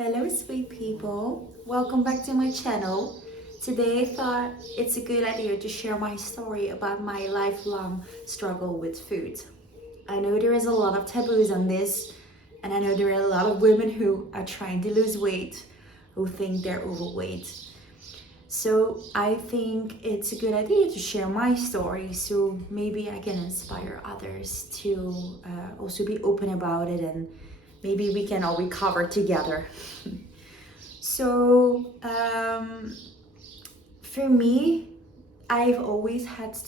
Hello sweet people, welcome back to my channel. Today I thought it's a good idea to share my story about my lifelong struggle with food. I know there is a lot of taboos on this, and I know there are a lot of women who are trying to lose weight, who think they're overweight. So I think it's a good idea to share my story so maybe I can inspire others to also be open about it, and maybe we can all recover together. So for me, I've always had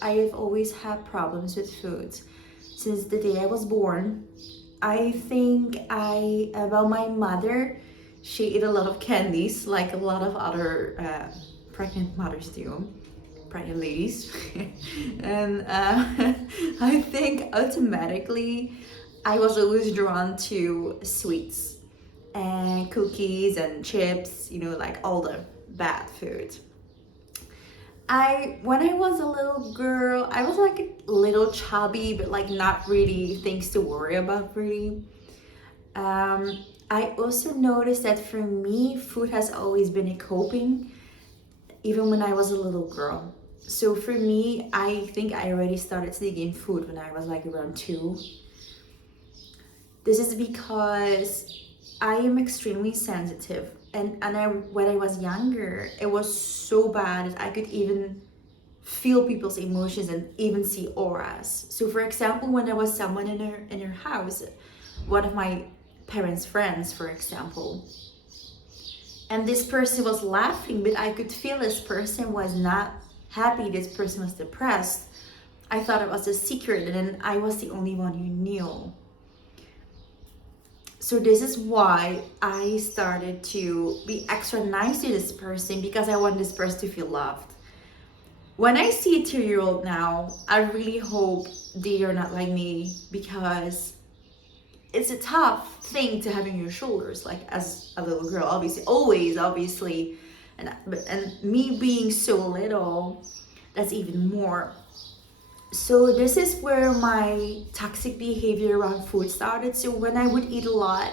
I've always had problems with food since the day I was born. I think my mother, she ate a lot of candies like a lot of other pregnant mothers do, pregnant ladies. And I think automatically I was always drawn to sweets and cookies and chips, like all the bad food. When I was a little girl, I was like a little chubby, but like not really things to worry about really. I also noticed that for me, food has always been a coping, even when I was a little girl. So for me, I think I already started sneaking food when I was like around 2. This is because I am extremely sensitive, when I was younger, it was so bad that I could even feel people's emotions and even see auras. So for example, when there was someone in her house, one of my parents' friends, for example, and this person was laughing, but I could feel this person was not happy, this person was depressed. I thought it was a secret, and then I was the only one who knew. So this is why I started to be extra nice to this person, because I want this person to feel loved. When I see a 2-year-old now, I really hope they are not like me, because it's a tough thing to have on your shoulders, like as a little girl, obviously, and me being so little, that's even more. So this is where my toxic behavior around food started. So when I would eat a lot,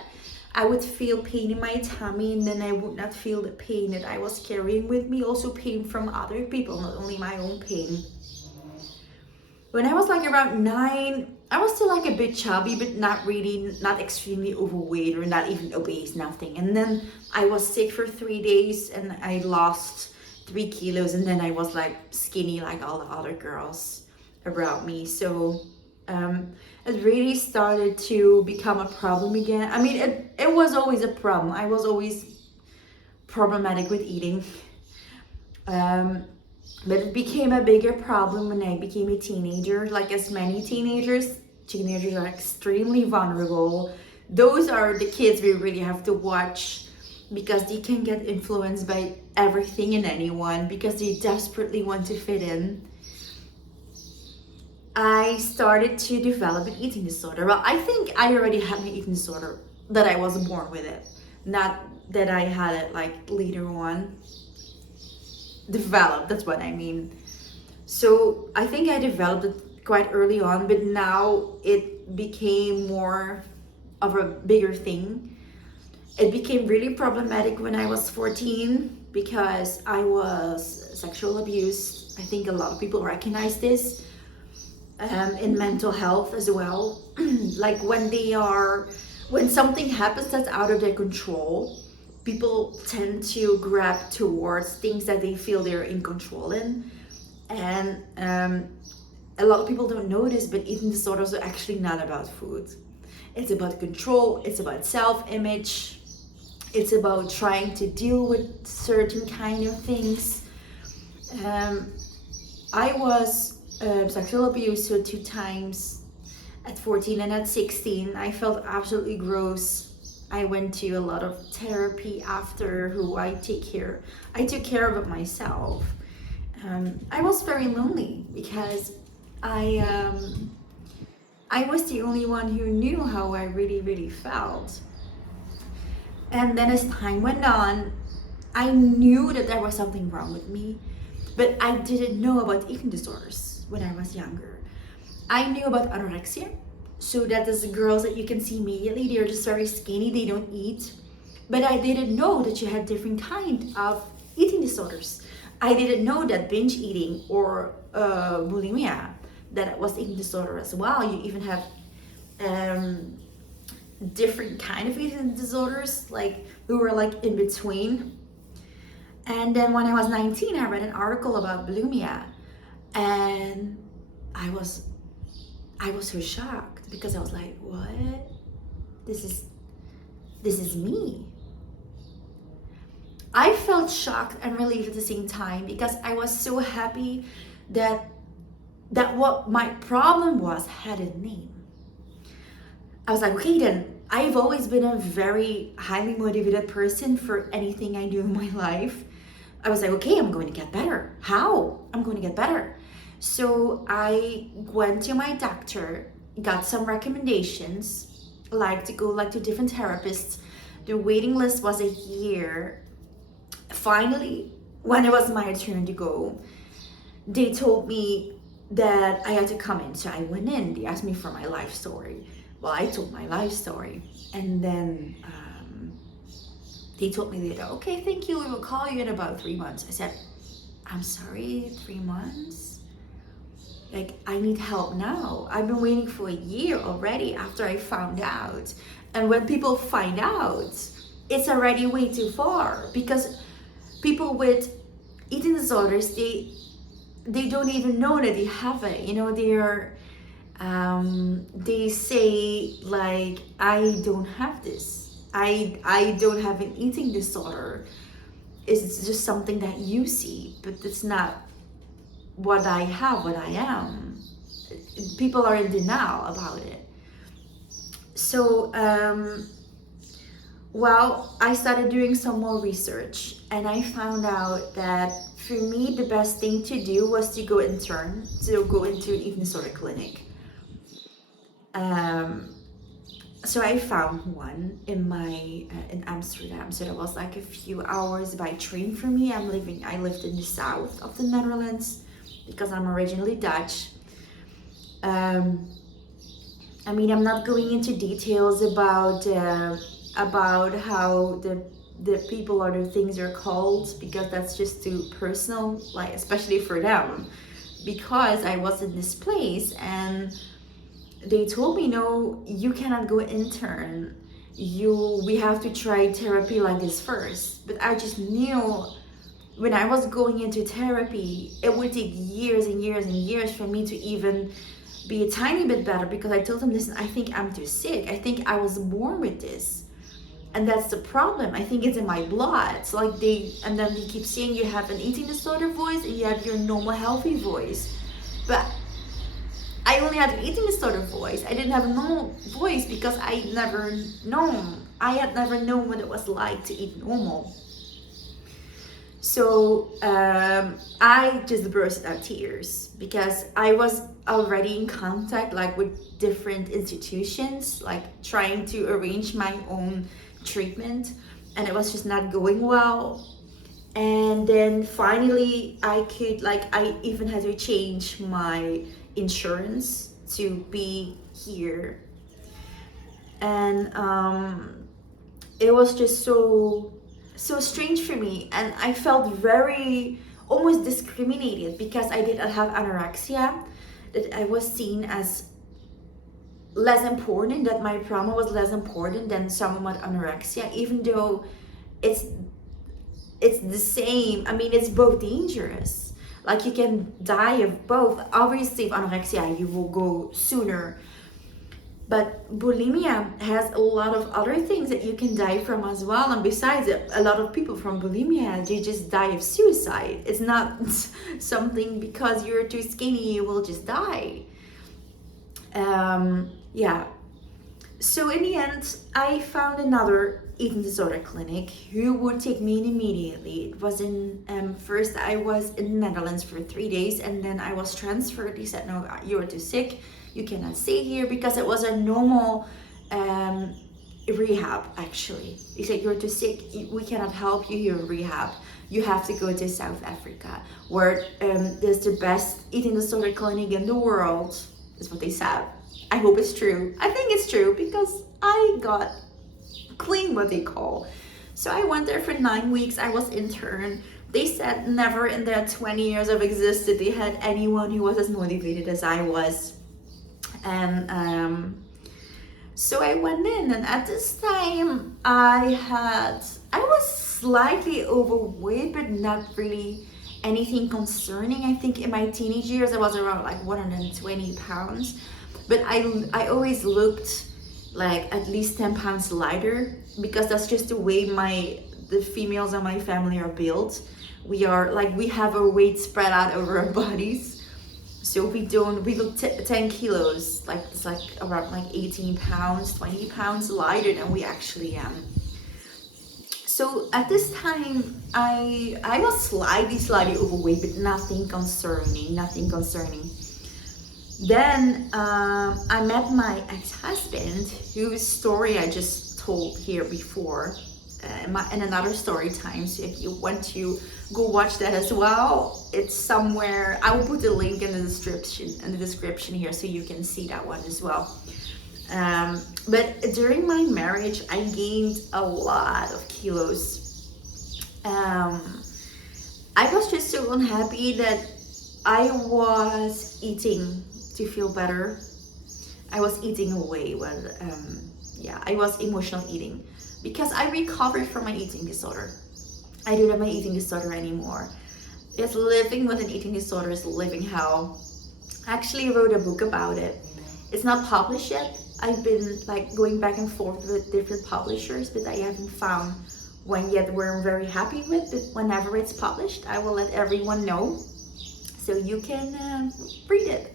I would feel pain in my tummy, and then I would not feel the pain that I was carrying with me, also pain from other people, not only my own pain. When I was like around 9, I was still like a bit chubby, but not extremely overweight or not even obese, nothing. And then I was sick for 3 days and I lost 3 kilos, and then I was like skinny like all the other girls around me. So it really started to become a problem again. I mean, it was always a problem. I was always problematic with eating. But it became a bigger problem when I became a teenager. Like as many teenagers are extremely vulnerable. Those are the kids we really have to watch, because they can get influenced by everything and anyone, because they desperately want to fit in. I started to develop an eating disorder. Well, I think I already had an eating disorder, that I was born with it, not that I had it like later on developed, that's what I mean. So I think I developed it quite early on, but now it became more of a bigger thing. It became really problematic when I was 14, because I was sexual abused. I think a lot of people recognize this. In mental health as well. Like when something happens that's out of their control, people tend to grab towards things that they feel they're in control in. And a lot of people don't know this, but eating disorders are actually not about food. It's about control, it's about self-image, it's about trying to deal with certain kind of things. I was sexual abuse, so 2 times, at 14 and at 16. I felt absolutely gross. I went to a lot of therapy after, who I took care of it myself. I was very lonely, because I was the only one who knew how I really felt. And then as time went on, I knew that there was something wrong with me, but I didn't know about eating disorders when I was younger. I knew about anorexia, So that is the girls that you can see immediately. They're just very skinny. They don't eat. But I didn't know that you had different kind of eating disorders. I didn't know that binge eating or bulimia, that it was eating disorder as well. You even have um, different kind of eating disorders, like we were like in between. And then when I was 19, I read an article about bulimia, and I was I was so shocked because I was like, what? This is me. I felt shocked and relieved at the same time because I was so happy that what my problem was had a name. I was like, okay, then I've always been a very highly motivated person for anything I do in my life. I was like, okay, I'm going to get better. How? I'm going to get better. So I went to my doctor, got some recommendations, like to go like to different therapists. The waiting list was a year. Finally, when it was my turn to go, they told me that I had to come in. So I went in. They asked me for my life story. Well, I told my life story, and then they told me later, okay, thank you, we will call you in about 3 months. I said, I'm sorry, 3 months? Like, I need help now. I've been waiting for a year already after I found out. And when people find out, it's already way too far, because people with eating disorders, they don't even know that they have it. You know, they say like, I don't have this. I don't have an eating disorder. It's just something that you see, but it's not what I have, what I am. People are in denial about it. So, well, I started doing some more research, and I found out that for me, the best thing to do was to go into an eating disorder clinic. So I found one in Amsterdam. So that was like a few hours by train for me. I lived in the south of the Netherlands because I'm originally Dutch. I mean, I'm not going into details about how the people or the things are called, because that's just too personal, like especially for them. Because I was in this place and they told me, no, you cannot go intern. We have to try therapy like this first. But I just knew when I was going into therapy, it would take years and years and years for me to even be a tiny bit better, because I told them, listen, I think I'm too sick. I think I was born with this. And that's the problem. I think it's in my blood. It's like and then they keep saying you have an eating disorder voice and you have your normal healthy voice. But I only had an eating disorder voice. I didn't have a normal voice because I had never known what it was like to eat normal. So I just burst out tears because I was already in contact like with different institutions, like trying to arrange my own treatment, and it was just not going well. And then finally I even had to change my insurance to be here. And it was just so strange for me, and I felt very almost discriminated because I didn't have anorexia, that I was seen as less important, that my problem was less important than someone with anorexia, even though it's the same. I mean, it's both dangerous. Like, you can die of both. Obviously, if anorexia, you will go sooner. But bulimia has a lot of other things that you can die from as well. And besides, a lot of people from bulimia, they just die of suicide. It's not something because you're too skinny, you will just die. Yeah. So in the end, I found another eating disorder clinic who would take me in immediately. It was first I was in the Netherlands for 3 days, and then I was transferred. He said, no, you're too sick. You cannot stay here, because it was a normal rehab, actually. He said, you're too sick. We cannot help you here in rehab. You have to go to South Africa, where there's the best eating disorder clinic in the world, is what they said. I hope it's true. I think it's true because I got clean, what they call. So I went there for 9 weeks. I was intern. They said never in their 20 years of existence they had anyone who was as motivated as I was. And so I went in, and at this time I was slightly overweight, but not really anything concerning. I think in my teenage years I was around like 120 pounds, but I always looked like at least 10 pounds lighter, because that's just the way the females in my family are built. We have our weight spread out over our bodies. So we look 10 kilos, like it's like around like 18 pounds, 20 pounds lighter than we actually am. So at this time, I was slightly overweight, but nothing concerning. Then I met my ex-husband, whose story I just told here before in another story time. So if you want to go watch that as well, it's somewhere. I will put the link in the description here, so you can see that one as well. But during my marriage, I gained a lot of kilos. I was just so unhappy that I was eating to feel better. I was eating away when, I was emotional eating, because I recovered from my eating disorder. I don't have my eating disorder anymore. It's living with an eating disorder is living hell. I actually wrote a book about it. It's not published yet. I've been like going back and forth with different publishers, but I haven't found one yet where I'm very happy with. But whenever it's published, I will let everyone know, so you can read it.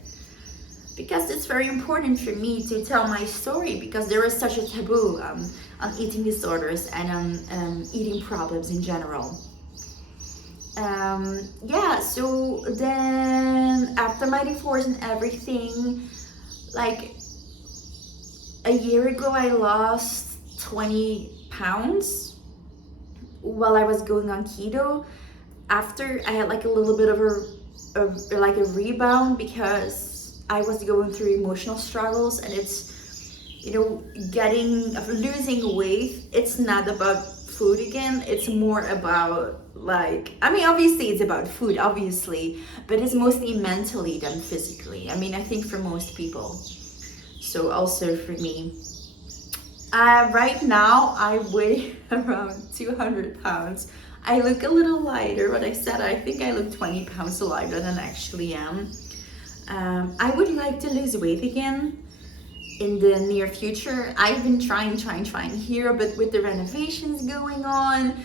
Because it's very important for me to tell my story, because there is such a taboo on eating disorders and on eating problems in general. So then after my divorce and everything, like a year ago, I lost 20 pounds while I was going on keto. After I had like a little bit of a rebound, because I was going through emotional struggles, and it's, losing weight. It's not about food again. It's more about obviously it's about food, obviously, but it's mostly mentally than physically. I think for most people. So also for me. Right now I weigh around 200 pounds. I look a little lighter, but I think I look 20 pounds lighter than I actually am. I would like to lose weight again in the near future. I've been trying here, but with the renovations going on,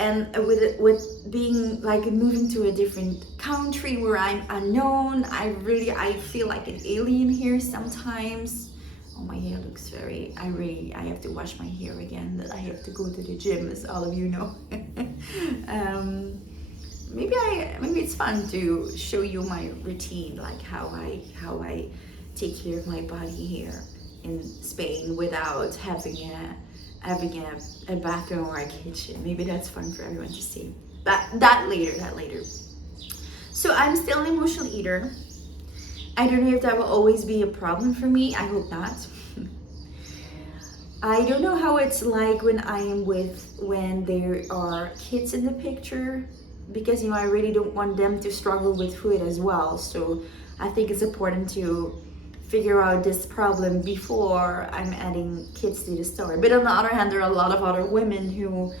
and with being like moving to a different country where I'm unknown, I feel like an alien here sometimes. Oh, my hair looks I have to wash my hair again. That I have to go to the gym, as all of you know. Maybe it's fun to show you my routine, like how I take care of my body here in Spain without having a bathroom or a kitchen. Maybe that's fun for everyone to see. That later. So I'm still an emotional eater. I don't know if that will always be a problem for me. I hope not. I don't know how it's like when there are kids in the picture, because I really don't want them to struggle with food as well. So I think it's important to figure out this problem before I'm adding kids to the story. But on the other hand, there are a lot of other women who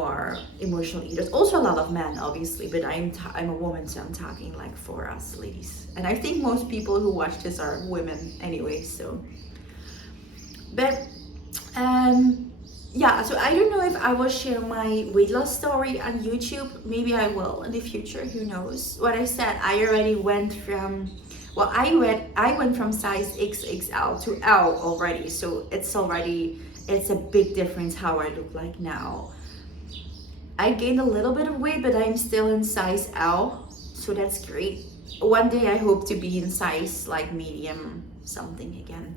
are emotional eaters. Also a lot of men, obviously, but I'm a woman, so I'm talking like for us ladies. And I think most people who watch this are women anyway, so. But so I don't know if I will share my weight loss story on YouTube. Maybe I will in the future, who knows. What I said, I already went from, I went from size XXL to L already. So it's a big difference how I look like now. I gained a little bit of weight, but I'm still in size L. So that's great. One day I hope to be in size like medium something again.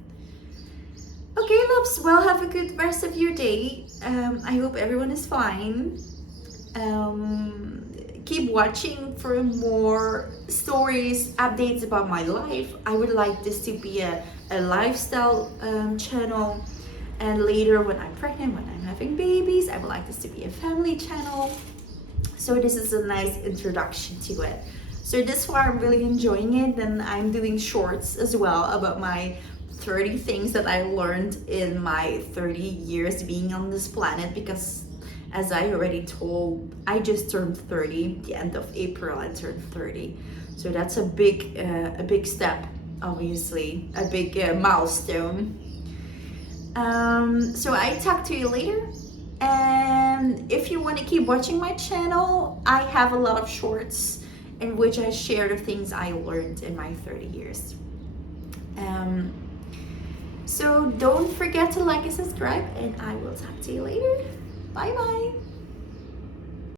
Okay, loves, well, have a good rest of your day. I hope everyone is fine. Keep keep watching for more stories, updates about my life. I would like this to be a lifestyle channel. And later, when I'm pregnant, when I'm having babies, I would like this to be a family channel. So this is a nice introduction to it. So this far I'm really enjoying it, and I'm doing shorts as well about my 30 things that I learned in my 30 years being on this planet, because as I already told, I just turned 30. The end of April I turned 30. So that's a big step, obviously, a big milestone. So I talk to you later. And if you want to keep watching my channel, I have a lot of shorts in which I share the things I learned in my 30 years. So don't forget to like and subscribe, and I will talk to you later. Bye bye.